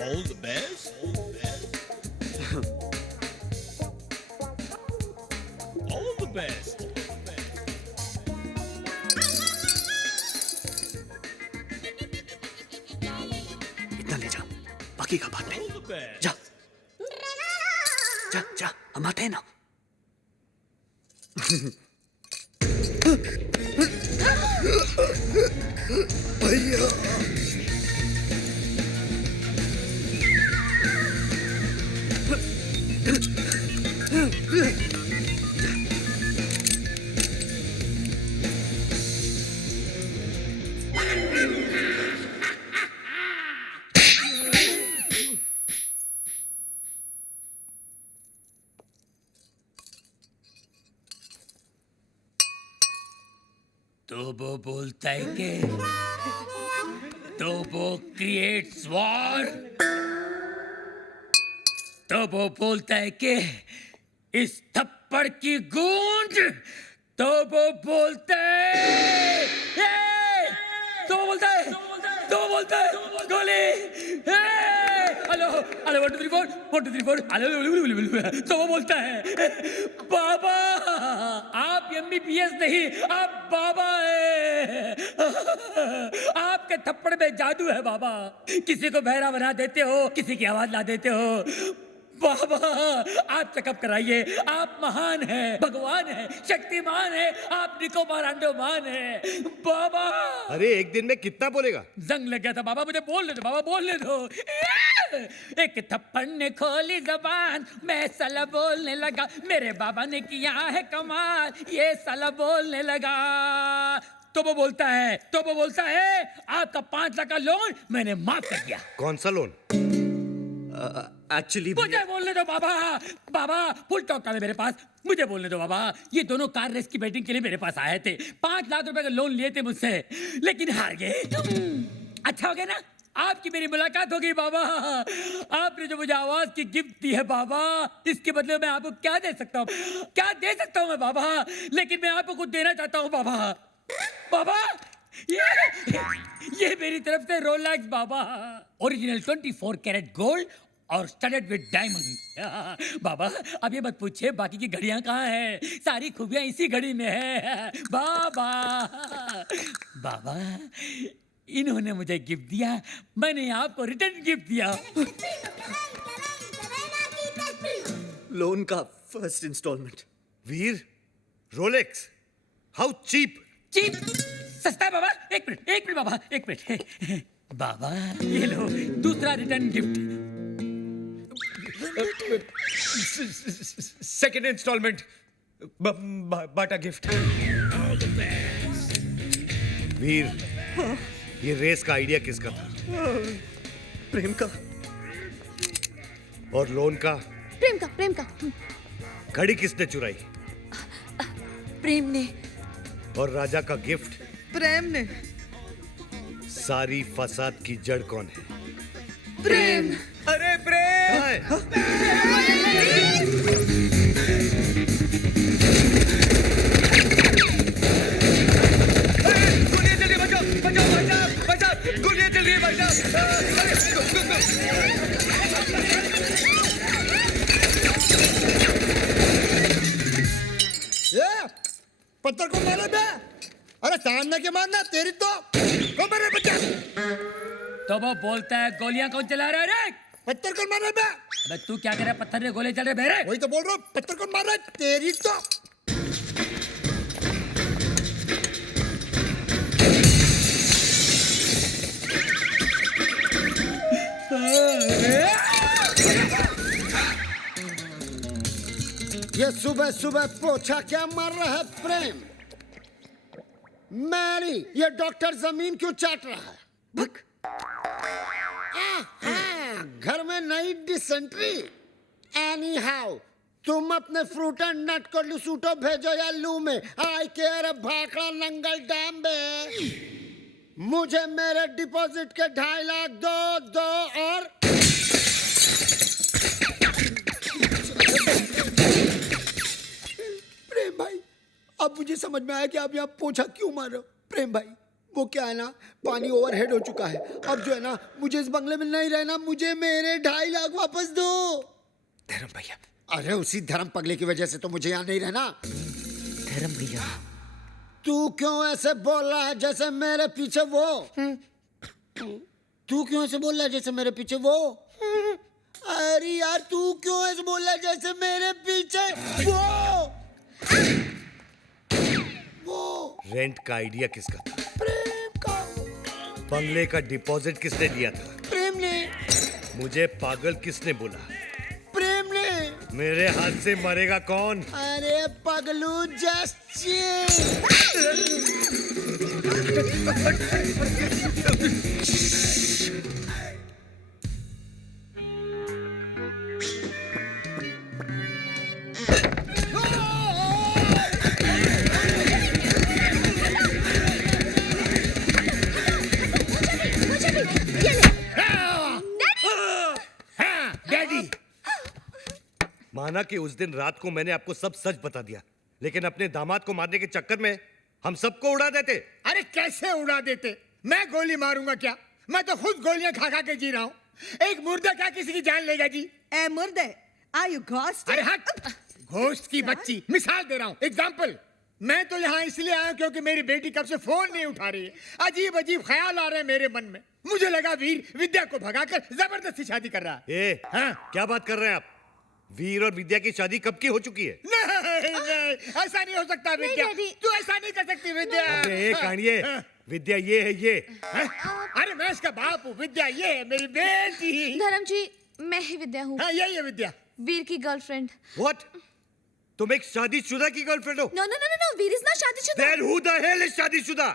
All the best. All the best. इतना ले जा, बाकी का बाद में। All the best. जा जा जा, हम आते हैं ना। भैया तो वो बोलता है कि तो वो क्रिएट्स वॉर। तो वो बोलता है कि इस थप्पड़ की गूंज। तो वो बोलता है तो वो बोलता है तो वो बोलता है गोली। Hello hello 1 2 3 4 1 2 3 4 hello. तो वो बोलता है बाबा आप एमबीबीएस नहीं आप बाबा है। आपके थप्पड़ में जादू है बाबा। किसी को बहरा बना देते हो, किसी की आवाज ला देते हो। बाबा आप चेकअप कराइए। आप महान हैं, भगवान हैं, शक्तिमान हैं। आप निकोबार अंडोमान हैं बाबा। अरे एक दिन में कितना बोलेगा? जंग लग गया था बाबा, मुझे बोलने दो बाबा, बोलने दो। एक थप्पड़ ने खोली जबान, मैं साला बोलने लगा। मेरे बाबा ने किया है कमाल, ये साला बोलने लगा। तो वो बोलता है आपका 5 लाख का लोन मैंने माफ कर दिया। कौन सा लोन? एक्चुअली मुझे बोलने दो बाबा। बाबा फुल टॉक है मेरे पास, मुझे बोलने दो बाबा। ये दोनों कार रेस की बैटिंग के लिए मेरे पास आए थे। 5 लाख रुपए का लोन लिए थे मुझसे, लेकिन हार गए। अच्छा हो गया ना, आपकी मेरी मुलाकात हो गई बाबा। आपने जो मुझे आवाज की गिफ्ट दी है बाबा, इसके बदले में आपको क्या दे सकता हूँ? क्या दे सकता हूँ मैं बाबा? लेकिन मैं आपको कुछ देना चाहता हूँ बाबा। बाबा ये मेरी तरफ से रोलेक्स बाबा, ओरिजिनल 24 कैरेट गोल्ड और स्टडेड विद डायमंड। बाबा अब ये मत पूछिए बाकी की घड़ियां कहाँ हैं, सारी खूबियां इसी घड़ी में है बाबा। बाबा इन्होंने मुझे गिफ्ट दिया, मैंने आपको रिटर्न गिफ्ट दिया। लोन का first instalment. Veer, Rolex, how cheap. Cheap सस्ता है बाबा। एक मिनट बाबा, एक मिनट। बाबा ये लो दूसरा रिटर्न गिफ्ट। सेकंड इंस्टॉलमेंट, बाटा गिफ्ट। वीर, ये रेस का आइडिया किसका था? प्रेम का। और लोन का? प्रेम का। घड़ी किसने चुराई? प्रेम ने। और राजा का गिफ्ट? प्रेम ने। सारी फसाद की जड़ कौन है? प्रेम। अरे प्रेम! गोलियां चल रही है, बचाओ बचाओ बचाओ बचाओ, गोलियां चल रही है, पत्थर को मारे बे। अरे सामने के मारना तेरी तो को मारे बच्चा। तो वो बोलता है गोलियां कौन चला रहा है रे? पत्थर को मारे बे। अबे तू क्या कर रहा है? पत्थर ने गोले चल रहे बेरे। वही तो बोल रहा हूँ, पत्थर को मार रहा है तेरी तो। ये सुबह सुबह पोछा क्या मार रहा है प्रेम? मैरी, ये डॉक्टर जमीन क्यों चाट रहा है? भक। घर में नई डिसेंट्री। एनी हाउ तुम अपने फ्रूट एंड नट को लुसूटो भेजो या लू में। आई केयर भाखड़ा नंगल डैम में। मुझे मेरे डिपॉजिट के 2.5 लाख दो और प्रेम भाई, अब मुझे समझ में आया कि आप यहाँ पोछा क्यों मार रहे हो। प्रेम भाई, वो क्या है ना, पानी ओवरहेड हो चुका है। अब जो है ना, मुझे इस बंगले में नहीं रहना, मुझे मेरे 2.5 लाख वापस दो। धर्म भैया, अरे उसी धर्म पगले की वजह से तो मुझे यहाँ नहीं रहना। धर्म भैया, तू क्यों ऐसे बोल रहा है जैसे मेरे पीछे वो? तू क्यों ऐसे बोल रहा है जैसे मेरे पीछे वो? अरे यार, तू क्यों ऐसे बोल रहा है जैसे मेरे पीछे वो? रेंट का आइडिया किसका था? प्रेम का। बंगले का डिपॉजिट किसने दिया था? प्रेम ने। मुझे पागल किसने बोला? प्रेम ने। मेरे हाथ से मरेगा कौन? अरे पगलू, जस्ट डैडी। माना कि उस दिन रात को मैंने आपको सब सच बता दिया, लेकिन अपने दामाद को मारने के चक्कर में हम सबको उड़ा देते। अरे कैसे उड़ा देते? मैं गोली मारूंगा क्या? मैं तो खुद गोलियां खा खा के जी रहा हूँ। एक मुर्दा क्या किसी की जान लेगा जी? ए मुर्दे, आर यू घोस्ट? अरे हट, घोस्ट की बच्ची। मिसाल दे रहा हूँ, एग्जाम्पल। मैं तो यहाँ इसलिए आया क्योंकि मेरी बेटी कब से फोन नहीं उठा रही है। अजीब अजीब ख्याल आ रहे हैं मेरे मन में। मुझे लगा वीर विद्या को भगाकर जबरदस्ती शादी कर रहा है। हाँ? क्या बात कर रहे हैं आप? वीर और विद्या की शादी कब की हो चुकी है? नहीं, ऐसा नहीं हो सकता विद्या। डैडी। तू ऐसा नहीं कर सकती विद्या। अबे कानिए, विद्या ये है ये। अरे मैं इसका बाप हूँ, विद्या ये है मेरी बेटी। धर्म जी, मैं ही विद्या हूँ, हाँ यही है विद्या। वीर की गर्लफ्रेंड। What? तुम एक शादीशुदा की गर्लफ्रेंड हो? No no no no, Veer is not शादीशुदा। Then who the hell is शादीशुदा?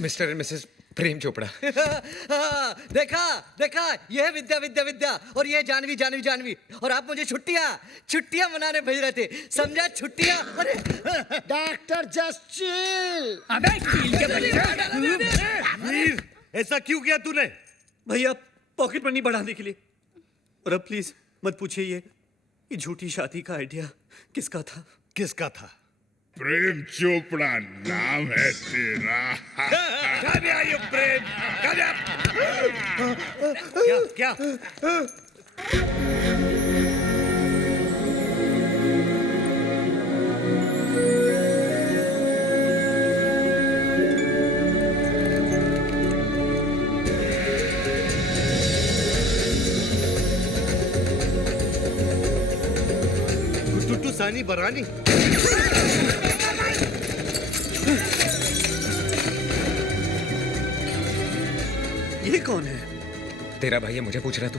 Mister and missus Prem Chopra. देखा देखा, ये है विद्या विद्या विद्या, और ये जानवी जानवी जानवी, और आप मुझे छुट्टियां मनाने भेज रहे थे, समझा? छुट्टियां। अरे डॉक्टर, जस्ट चिल। अबे चील के बच्चे। वीर, ऐसा क्यों किया तूने? भैया, पॉकेट मनी बढ़ाने के लिए। और अब प्लीज मत पूछिए ये झूठी शादी का आइडिया किसका था? किसका था? प्रेम चोपड़ा नाम है तेरा। कब आया ये प्रेम? कब आया? क्या टुटू सानी बरानी। ये कौन है? तेरा भाई है, मुझे पूछ रहा तू?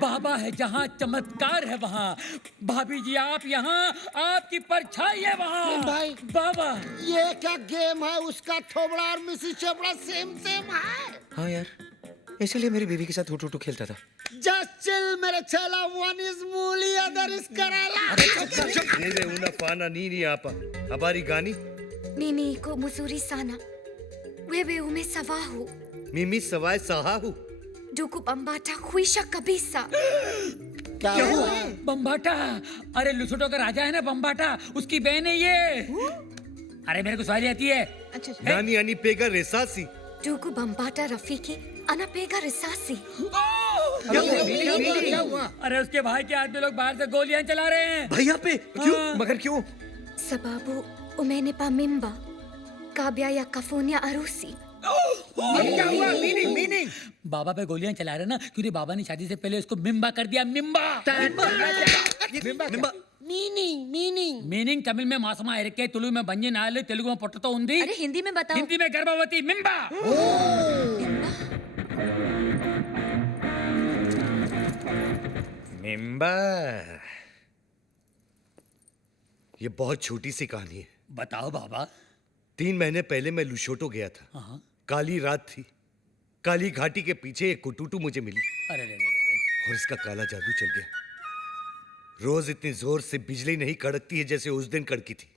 बाबा है जहाँ चमत्कार है वहाँ। भाभी जी आप यहाँ, आपकी परछाई है वहाँ। भाई। बाबा, ये क्या गेम है? उसका थोबड़ा और मिसिस चोपड़ा सेम सेम है। हाँ यार, इसीलिए मेरी बीवी के साथ हुटू हुटू खेलता था। जस्ट चिल मेरे चेला, वन इज मूली, अदर इज कराला। Nene una fana nini apa. Habari gani? Nini ko muzuri sana. Wewe umesawahu. Mimi sawai sahahu. Duku bambata huisha kabisa. क्या हुआ? बम्बाटा। अरे लुसोटो का राजा है ना बम्बाटा, उसकी बहन है ये। अरे मेरे को सवाल आती है। अच्छा अच्छा। Nani ani pega resasi. Duku bambata rafiki anapega risasi. क्या हुआ? अरे उसके भाई के आदमी लोग बाहर से गोलियां चला रहे हैं। भैया पे क्यों? हाँ। मगर क्यों? Sababu umenipa mimba. Kabla ya kufanya harusi. क्या हुआ? मीनिंग बाबा पे गोलियां चला रहे हैं ना, क्योंकि बाबा ने शादी से पहले उसको मिम्बा कर दिया। मिम्बा मीनिंग मीनिंग तमिल में मासमा इरके, तुलु में बंजे नाले, तेलुगु में पोटतो उंदी, अरे हिंदी में बताओ। हिंदी में गर्भवती। मिम्बा। मिम्बा। ये बहुत छोटी सी कहानी है। बताओ बाबा। 3 महीने पहले मैं लुशोटो गया था। हाँ। काली रात थी। काली घाटी के पीछे एक कुटुटू मुझे मिली अरे रे और इसका काला जादू चल गया। रोज इतनी जोर से बिजली नहीं कड़कती है जैसे उस दिन कड़की थी।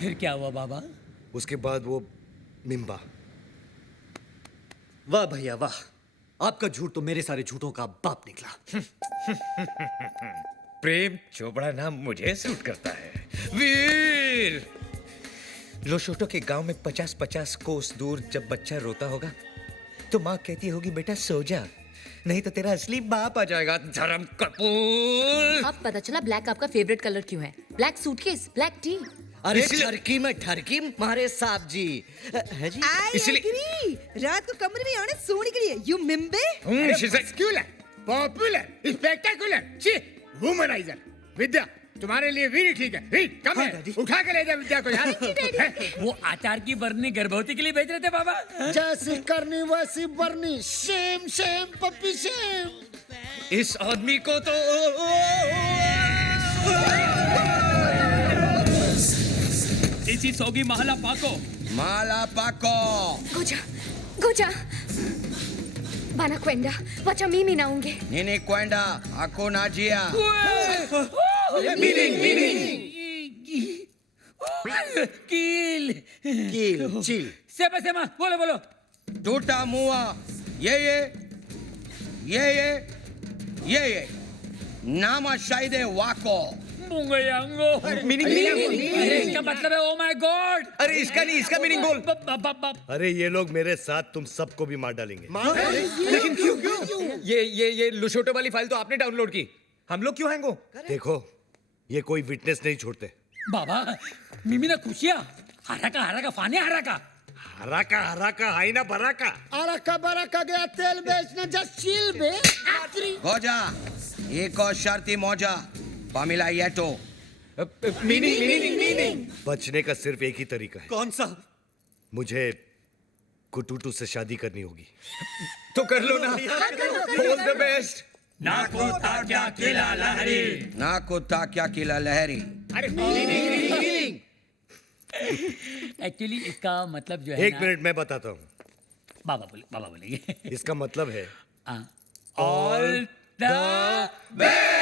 फिर क्या हुआ बाबा? उसके बाद वो मिम्बा। वाह भैया वाह, आपका झूठ तो मेरे सारे झूठों का बाप निकला। प्रेम चोपड़ा नाम मुझे सूट करता है। वीर, लोशोटो के गांव में 50-50 कोस दूर जब बच्चा रोता होगा तो माँ कहती होगी बेटा सो जा, नहीं तो तेरा असली बाप आ जाएगा। धर्म कपूर। अब पता चला ब्लैक आपका फेवरेट कलर क्यों है। Black suitcase, black T. अरे इसलिए- ठरकी में ठरकी मारे साहब जी। है जी? इसलिए- रात को कमरे में आने सोने के लिए यू मिम्बे। मस्क्यूलर, पॉपुलर, स्पेक्टेकुलर, ची, वुमनाइजर। विद्या, तुम्हारे लिए वीर ठीक है। वीर, कम है। उठा के ले जा विद्या को यार। वो आचार की बरनी गर्भवती के लिए भेज रहे थे बाबा। जैसी करनी वैसी बरनी। Shame shame puppy shame. इस आदमी को तो इसी सोगी महला पाको। Mala Paco! गोजा, गोजा। बाना क्वेंडा, वचा मीमी ना होंगे। Nini Kwenda, ako Najia. कील कील, चील। सेमा सेमा बोलो बोलो। Tuta Mua, ye. Nama Shaide Wako. मुंगयांगो। अरे इसका मतलब है ओ माय गॉड। अरे इसका नहीं, इसका मीनिंग बोल। अरे ये लोग मेरे साथ तुम सबको भी मार डालेंगे। लेकिन क्यों? ये लुशोटो वाली फाइल तो आपने डाउनलोड की, हम लोग क्यों हैंग हो? देखो, ये कोई विटनेस नहीं छोड़ते। बाबा मिमी ना खुशिया हरा का फाने हरा का हरा का हाई ना भरा का। अरका बरका गया तेल बेचने जस्ट चिल बे। Goja, Eko Sharti Moja, Pamela Yeto. Meaning बचने का सिर्फ एक ही तरीका है। कौन सा? मुझे कुटूटू से शादी करनी होगी। तो कर लो ना। All the best. नाको ताक्या किला लहरी। Nako Takya Kila Lahari. Actually इसका मतलब जो है एक मिनट मैं बताता हूँ। बाबा बोलेंगे। इसका मतलब है ऑल द बेस्ट।